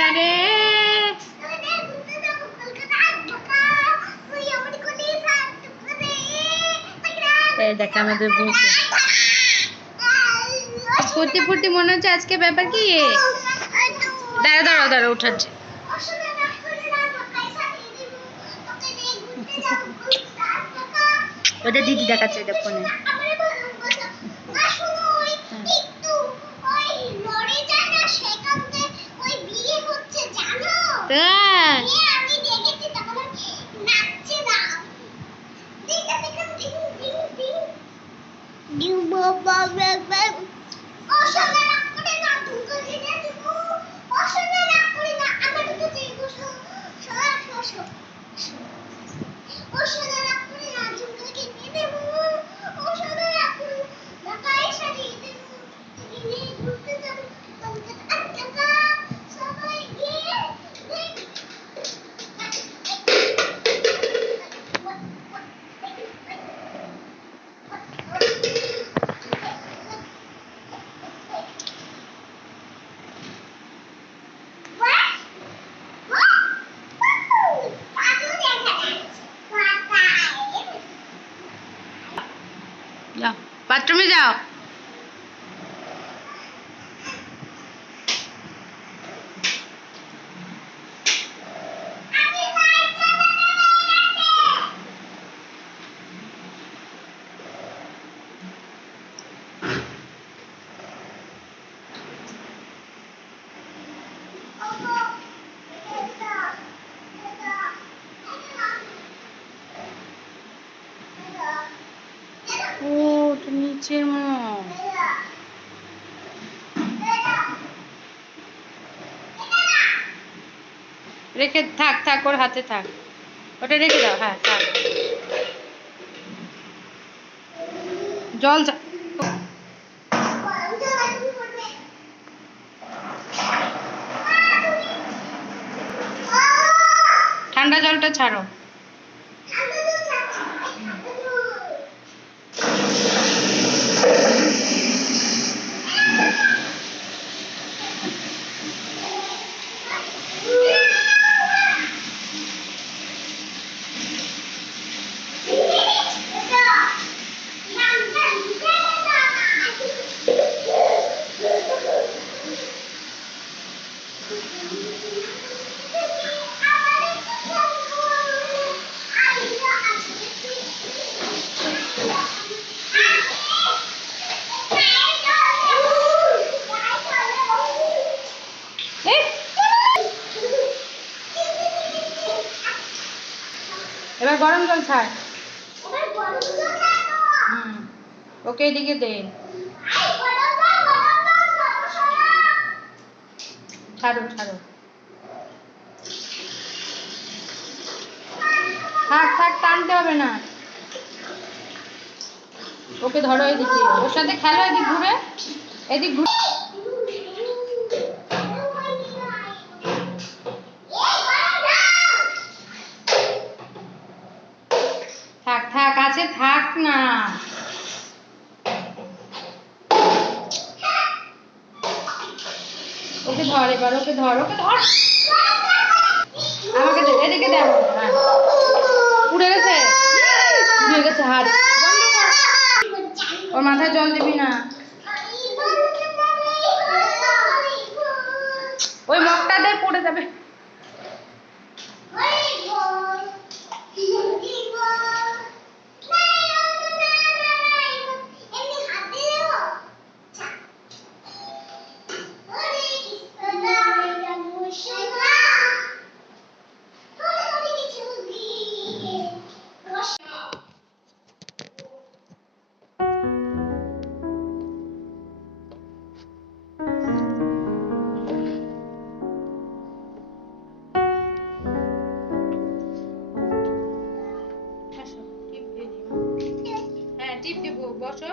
আরে দেখ আমাদের ফুর্তি ফুর্তি মনে হচ্ছে আজকে ব্যাপার কি? দাঁড়া দাঁড়া দাঁড়া উঠাচ্ছে ওদের দিদি দেখাচ্ছে এটা ফোনে। তাই আমি দেখেছি তখন নাচছে না দিদা দেখুন দেখুন দেখুন দেখুন দিউ বাবা বাবা অসনা রাগ করে না দুটো দিদা দিব অসনা রাগ করে না আমার দুটো চাই বসো সরা বসো অসনা রাগ করে না দুটো কিনে দেব অসনা রাগ করে না গায়ে সাজিয়ে দেব কিনে ঘুরতে যাব কলকাতা আটকা সবাই গিয়ে দেখ যাও বাথরুমে যাও ও ওটা নিচের মুখ রেখে থাক থাক, ওর হাতে থাক। ওটা রেখে দাও হ্যাঁ থাক। জল ঠান্ডা জলটা ছাড়ো। এবার গরম জল ছাড়। ওকে এদিকে দে। ছাড়ো ছাড়ো। থাক থাক টানতে হবে না। ওকে ধরো এদিকে। ওর সাথে খেলো এদিক ঘুরে। এদিক ঘুরে। থাক থাক, আছে, থাক না। ওকে ধর এবার, ওকে ধর ওকে ধর। আমাকে দে, এদিকে দে উড়ে হ্যাঁ। পুড়ে গেছে? উড়ে গেছে হাত। ওর মাথায় জল দিবি না। বসো।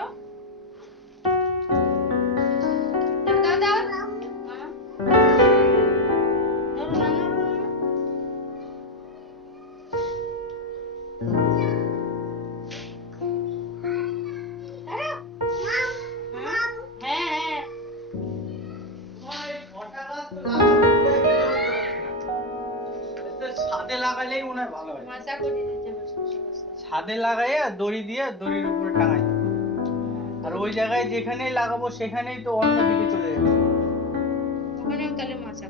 ছাদে লাগাইয়া দড়ি দিয়ে দড়ির উপরে টাঙাই আর ওই জায়গায় যেখানেই লাগাবো সেখানেই তো অন্যদিকে চলে যাবে ওখানেও তাহলে মাচা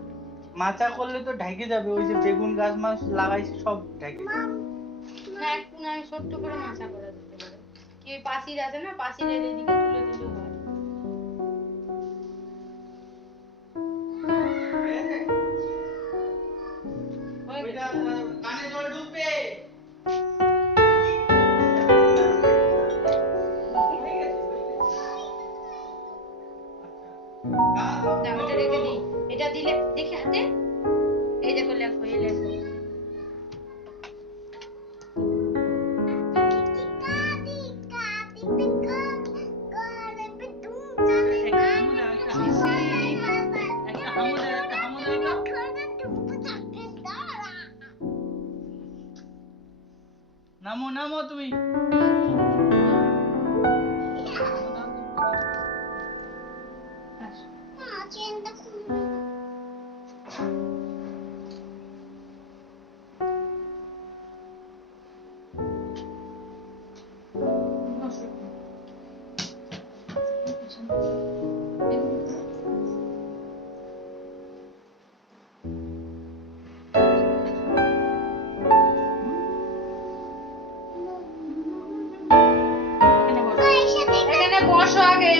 মাচা করলে তো ঢেকে যাবে ওই যে বেগুন গাছ মাছ লাগাইছি সব ঢেকে যাবে। না এক কোনায় ছোট্ট করে মাচা করে দিতে পারে। কি ওই আছে না পাশিরের এদিকে তুলে দিলেও হয়। ওইটা, দেখি এখানে বসো আগে।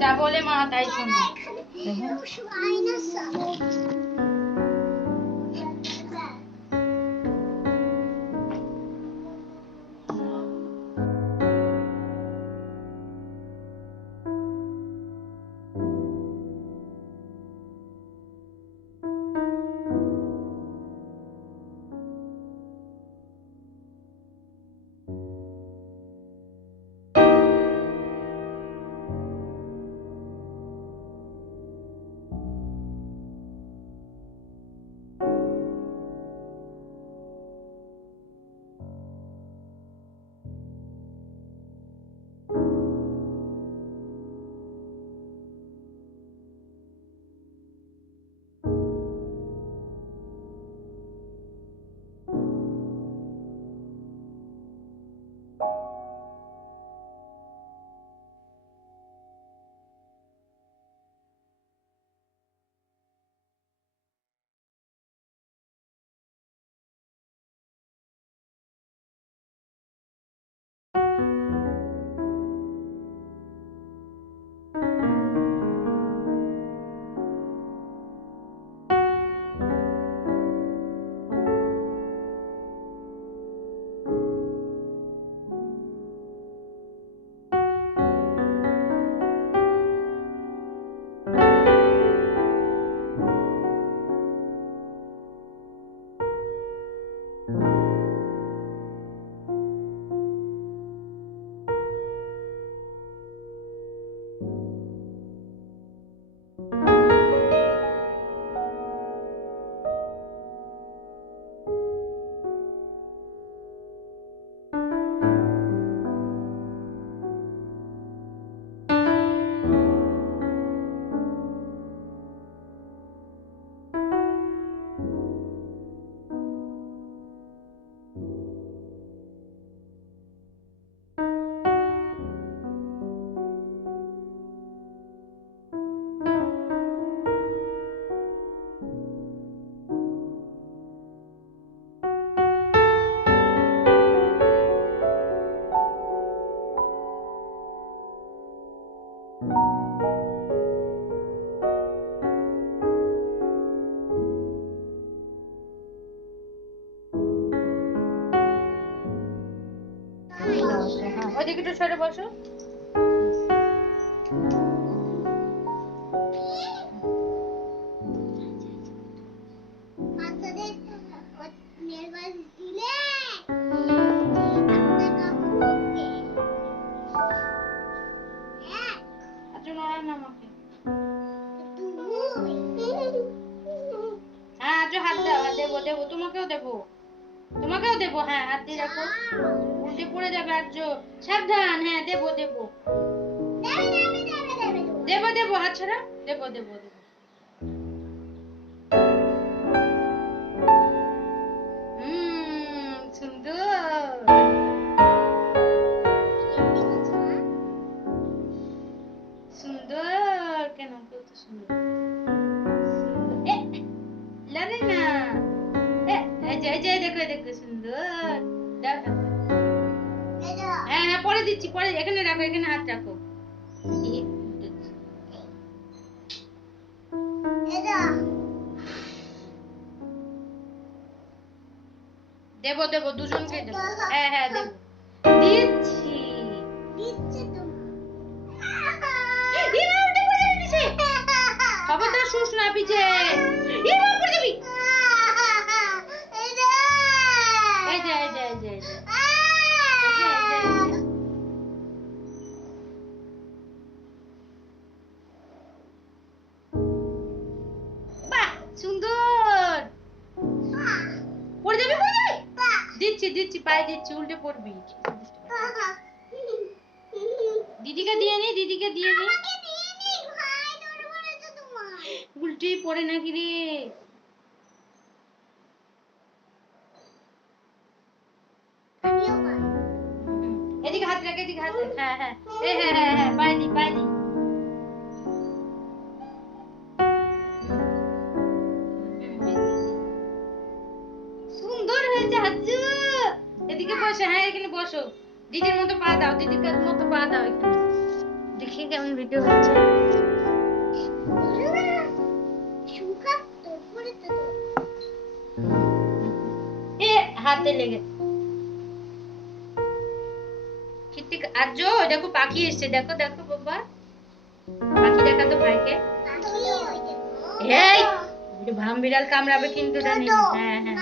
যা বলে মা তাই শোনো। একটু সরে বসো। আচ্ছা হ্যাঁ দাও, হাত দেবো দেবো। তোমাকেও দেবো। তোমাকেও দেবো হ্যাঁ হাত দিয়ে রাখো। উল্টে পড়ে যাবে আর্য সাবধান হ্যাঁ দেব দেব। দেব দেব, হাত ছাড়া, দেব, দেবো দেবো। দিচ্ছি পরে এখানে রাখো এখানে হাত রাখো। দেবো দেবো দুজনকে দেবো। হ্যাঁ হ্যাঁ। দেবো। দিচ্ছি। উঠে পড়ে যাবি নিচে। খবরদার শুস না পিছে। দিচ্ছি উল্টে পড়বি দিদিকে দিয়ে নি দিদিকে দিয়ে নি। উল্টে পড়ে নাকি রে? এদিকে হাত রাখ এদিকে হাত রাখ। হ্যাঁ হ্যাঁ হ্যাঁ হ্যাঁ হ্যাঁ পায়ে দি পায়ে দি। দিদির মতো পা দাও দিদির মতো পা দাও একটু। দেখি কেমন ভিডিও হচ্ছে। হাতে লেগে। আজ দেখো পাখি এসছে। দেখো দেখো বাবা। পাখি দেখা তো ভাইকে। এই ভাম বিড়াল কামড়াবে কিন্তু নিবি। হ্যাঁ হ্যাঁ।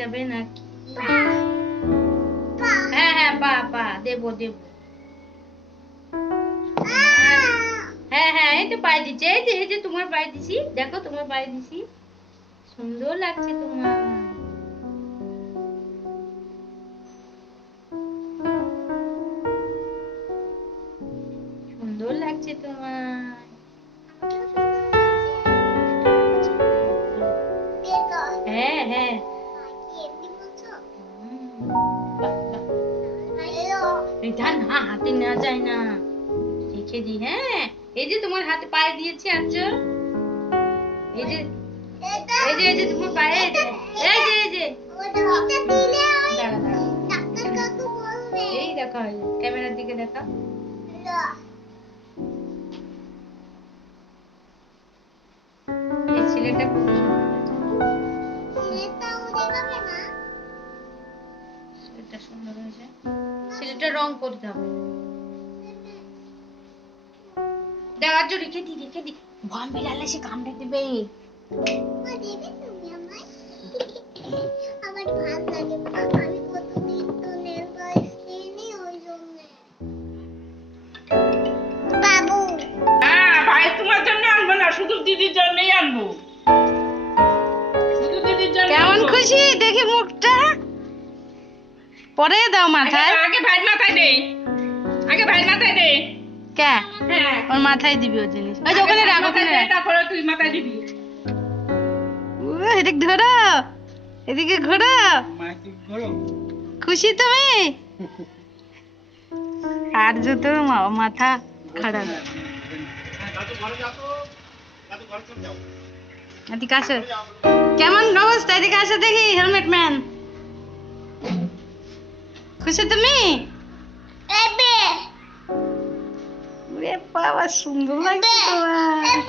যাবে নাকি? হ্যাঁ হ্যাঁ পা পা দেবো দেবো। হ্যাঁ হ্যাঁ এই তো পায়ে দিচ্ছি এই যে এই যে তোমার পায়ে দিছি দেখো তোমার পায়ে দিছি সুন্দর লাগছে তোমার। সুন্দর লাগছে তোমার। না হাতে নেওয়া যায় না। রেখে দি হ্যাঁ। এই যে তোমার হাতে পায়ে দিয়েছি আজ এই যে এই যে এই যে তোমার পায়ে এই যে এই যে এই দেখো ক্যামেরার দিকে দেখা। এই ছেলেটা খুব সুন্দর হয়েছে। ছেলেটা রং করতে হবে। দেওয়ার জন্য রেখে দি রেখে দি। ভম বিড়ালে সে কামড়ে দেবে আমার ভালো লাগে আমি কতদিন তো নেল পালিশ কিনি ওই জন্য। বাবু। হ্যাঁ ভাই তোমার জন্য আনব না শুধু দিদির জন্যই আনব। শুধু দিদির জন্য কেমন খুশি? দেখি মুখটা। পরে দাও মাথায়। আগে- ভাই মাথায় দে আগে ভাই মাথায় দে কে? হ্যাঁ। ওর মাথায় দিবি ও জিনিস। ওই যে ওখানে রাখ ওখানে রাখ। তারপরে তুই মাথায় দিবি। ও, এদিকে ধরো। এদিকে ঘোরো। খুশি তুমি? আর যে তোর মাথা খারাপ। এদিকে আসো। কেমন অবস্থা? এদিকে আসো দেখি হেলমেট ম্যান খুশি তুমি এবে ওরে বাবা সুন্দর লাগছে তোমার